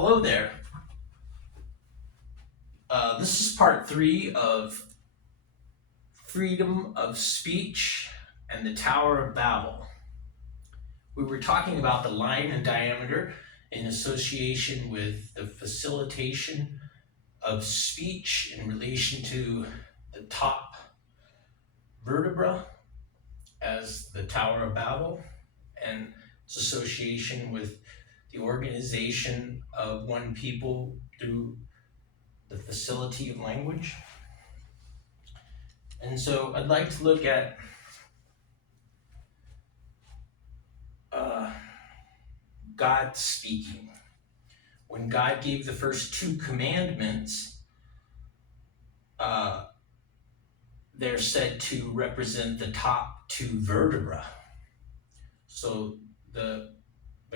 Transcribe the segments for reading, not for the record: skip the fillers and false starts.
Hello there. This is part 3 of Freedom of Speech and the Tower of Babel. We were talking about the line and diameter in association with the facilitation of speech in relation to the top vertebra as the Tower of Babel, and its association with the organization of one people through the facility of language. And so I'd like to look at God speaking. When God gave the first 2 commandments, they're said to represent the top 2 vertebra. So the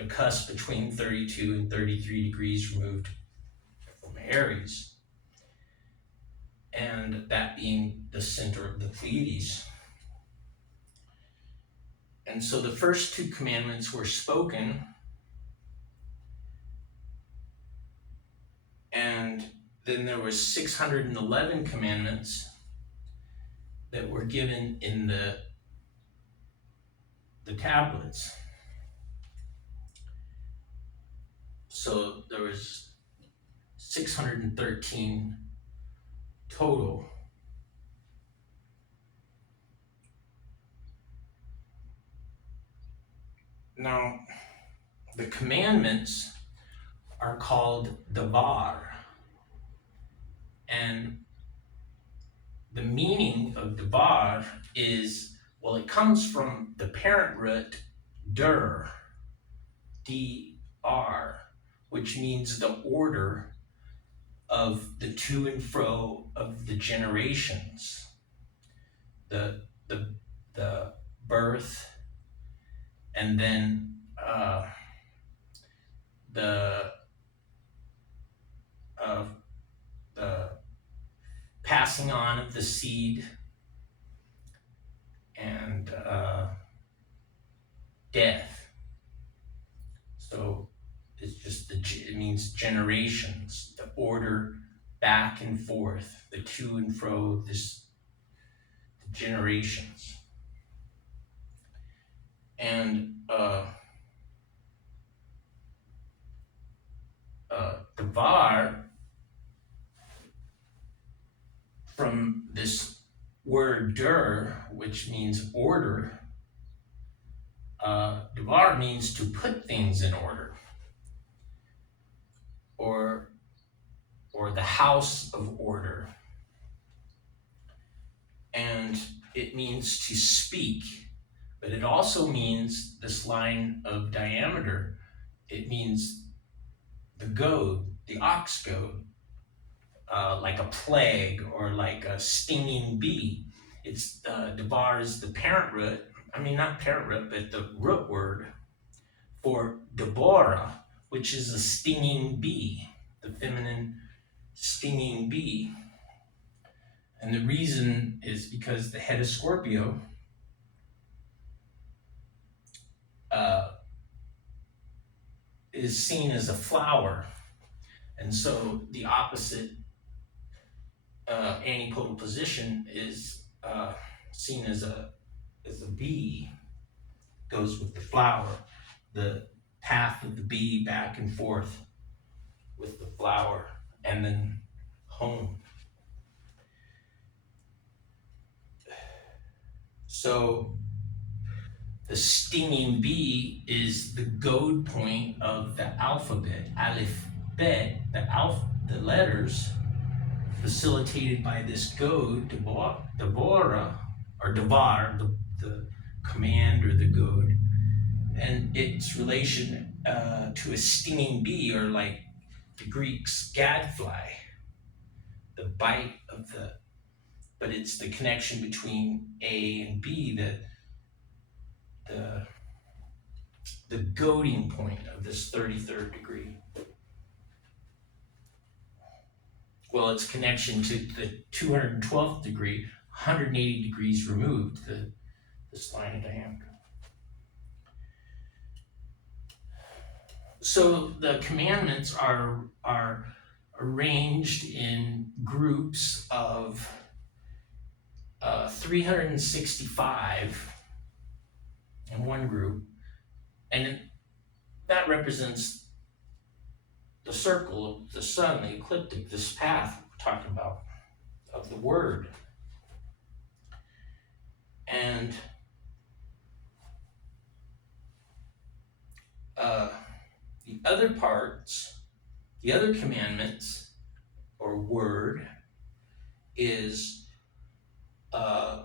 cusp between 32 and 33 degrees removed from Aries, and that being the center of the Pleiades. And so the first 2 commandments were spoken, and then there was 611 commandments that were given in the tablets. So there was 613 total. Now, the commandments are called Davar, and the meaning of Davar is, well, it comes from the parent root dur, D-R, which means the order of the to and fro of the generations, the birth, and then the passing on of the seed, and death. So it's just it means generations, the order back and forth, the to and fro, the generations. And Davar, from this word dur, which means order, Davar means to put things in order, or the house of order. And it means to speak, but it also means this line of diameter. It means the goad, the ox goad, like a plague or like a stinging bee. It's Davar is the parent root. I mean, not parent root, but the root word for Deborah, which is a stinging bee, the feminine stinging bee. And the reason is because the head of Scorpio is seen as a flower. And so the opposite antipodal position is seen as a bee, goes with the flower, the path of the bee back and forth with the flower, and then home. So the stinging bee is the goad point of the alphabet, Aleph, Bet, the letters facilitated by this goad, Deborah, or Devar, the command or the goad, and its relation to a stinging bee, or like the Greeks' gadfly, the bite of but it's the connection between A and B that the goading point of this 33rd degree. Well, its connection to the 212th degree, 180 degrees removed, this line of diameter. So the commandments are arranged in groups of 365 in one group, and that represents the circle of the sun, the ecliptic, this path we're talking about of the word. And uh, the other parts, the other commandments or word is uh,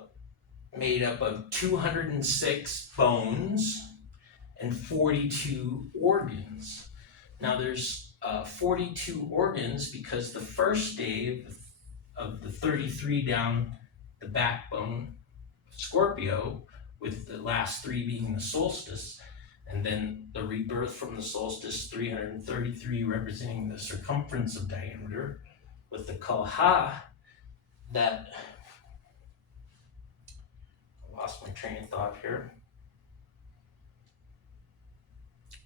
made up of 206 bones and 42 organs. Now there's 42 organs because the first day of the 33 down the backbone of Scorpio, with the last three being the solstice, and then the rebirth from the solstice, 333 representing the circumference of diameter, with the Kalha, that I lost my train of thought here.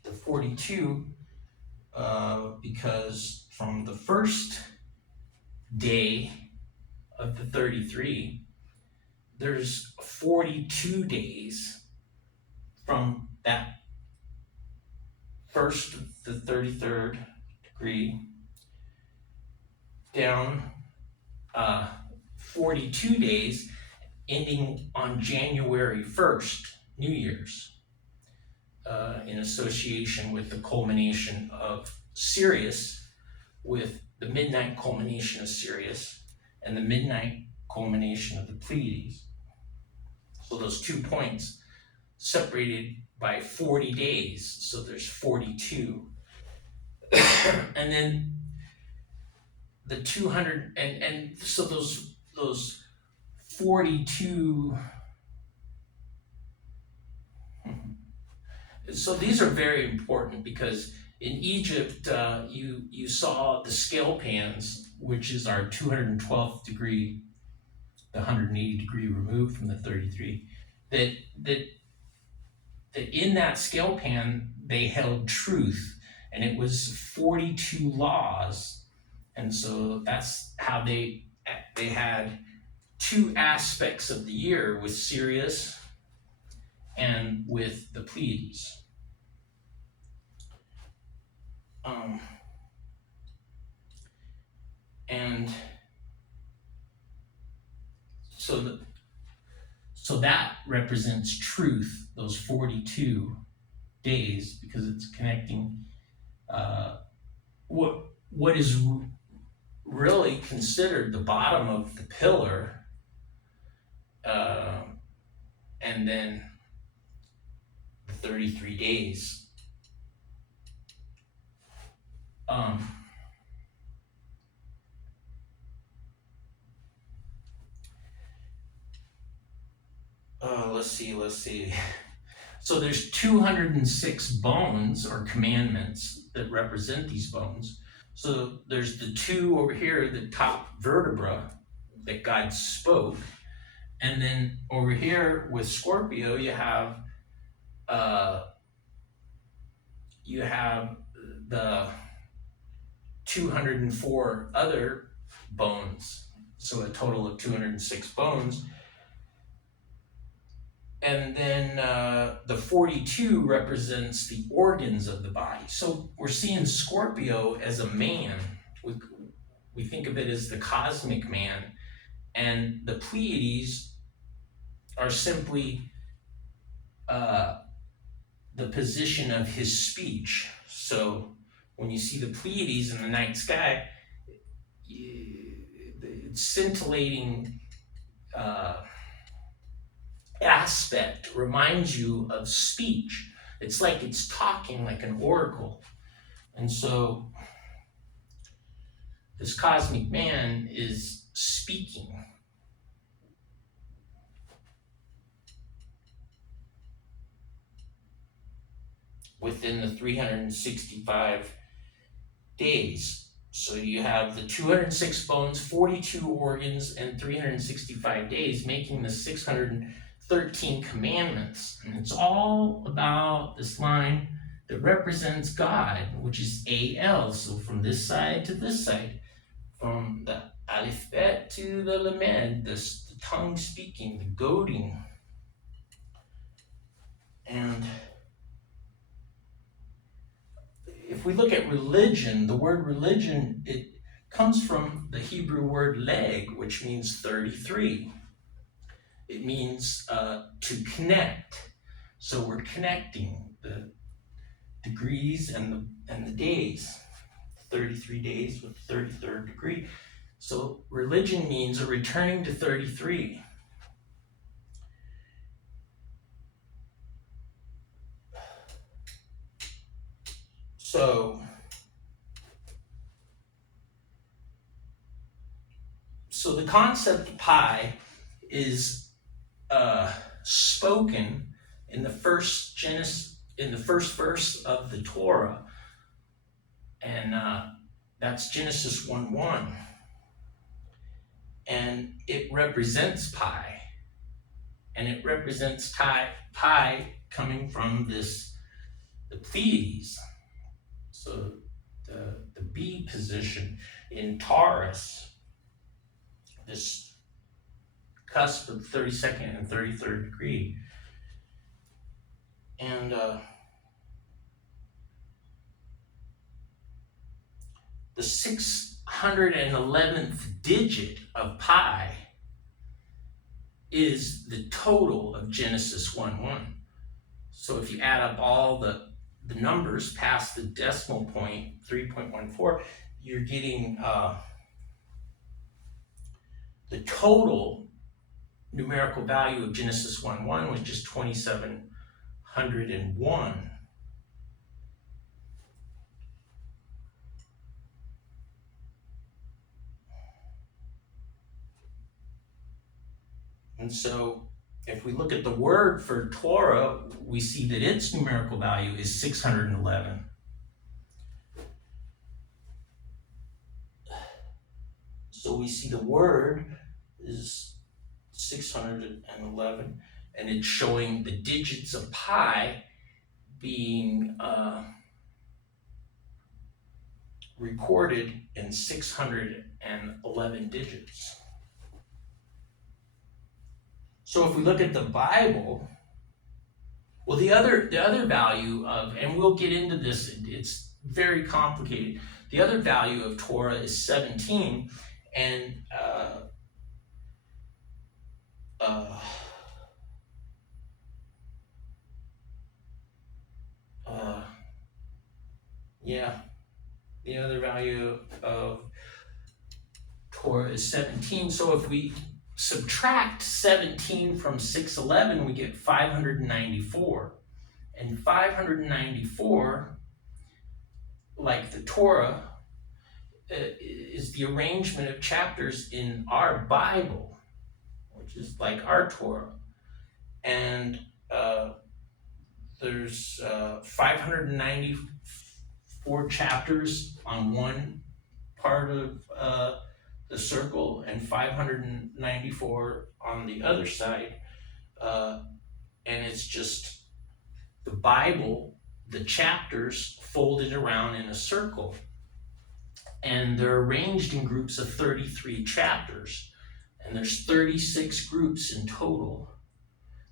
The 42, because from the first day of the 33, there's 42 days from that first, the 33rd degree, down 42 days, ending on January 1st, New Year's, in association with the culmination of Sirius, with the midnight culmination of Sirius and the midnight culmination of the Pleiades. So those 2 points separated by 40 days, so there's 42. And then the 200, and so those 42, so these are very important because in Egypt, you saw the scale pans, which is our 212th degree, the 180 degree removed from the 33, that in that scale pan they held truth, and it was 42 laws. And so that's how they had two aspects of the year, with Sirius and with the Pleiades. And so that represents truth, those 42 days, because it's connecting what is really considered the bottom of the pillar, and then the 33 days. Let's see. So there's 206 bones or commandments that represent these bones. So there's the two over here, the top vertebra that God spoke. And then over here with Scorpio, you have the 204 other bones. So a total of 206 bones. And then the 42 represents the organs of the body. So we're seeing Scorpio as a man. We think of it as the cosmic man. And the Pleiades are simply the position of his speech. So when you see the Pleiades in the night sky, it's scintillating aspect reminds you of speech. It's like it's talking like an oracle. And so this cosmic man is speaking. Within the 365 days. So you have the 206 bones, 42 organs, and 365 days, making the 613 commandments. And it's all about this line, that represents God, which is AL. So from this side to this side, from the alphabet to the lamed, the tongue speaking, the goading. And if we look at religion, the word religion, it comes from the Hebrew word leg, which means 33. It means to connect. So we're connecting the degrees and the days, 33 days with the 33rd degree. So religion means a returning to 33. So the concept of pi is spoken in the first verse of the Torah, and that's Genesis 1:1, and it represents pi, and it represents pi coming from the Pleiades, so the B position in Taurus, this cusp of 32nd and 33rd degree. And the 611th digit of pi is the total of Genesis 1:1. So if you add up all the numbers past the decimal point, 3.14, you're getting the total numerical value of Genesis 1:1, which is 2701. And so if we look at the word for Torah, we see that its numerical value is 611. So we see the word is 611, and it's showing the digits of pi being recorded in 611 digits. So if we look at the Bible, well, the other value of, and we'll get into this, it's very complicated. The other value of Torah is 17, and the other value of Torah is 17. So if we subtract 17 from 611, we get 594. And 594, like the Torah, is the arrangement of chapters in our Bible, which is like our Torah. And there's 594 chapters on one part of the circle and 594 on the other side. And it's just the Bible, the chapters folded around in a circle. And they're arranged in groups of 33 chapters. And there's 36 groups in total.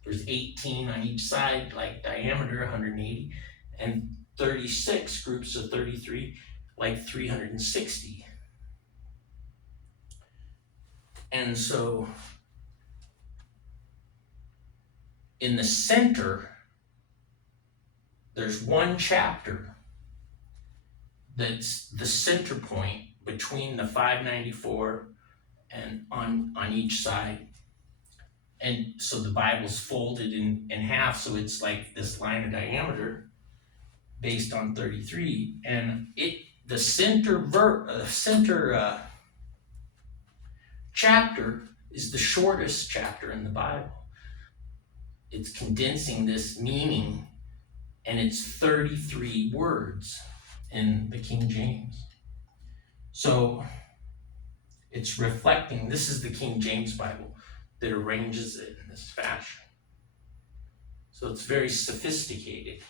There's 18 on each side, like diameter, 180, and 36 groups of 33, like 360. And so in the center, there's one chapter that's the center point between the 594 and on each side. And so the Bible's folded in half, so it's like this line of diameter based on 33. And the center chapter is the shortest chapter in the Bible. It's condensing this meaning, and it's 33 words in the King James. So it's reflecting, this is the King James Bible that arranges it in this fashion. So it's very sophisticated.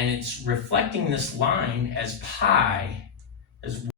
and it's reflecting this line as pi, as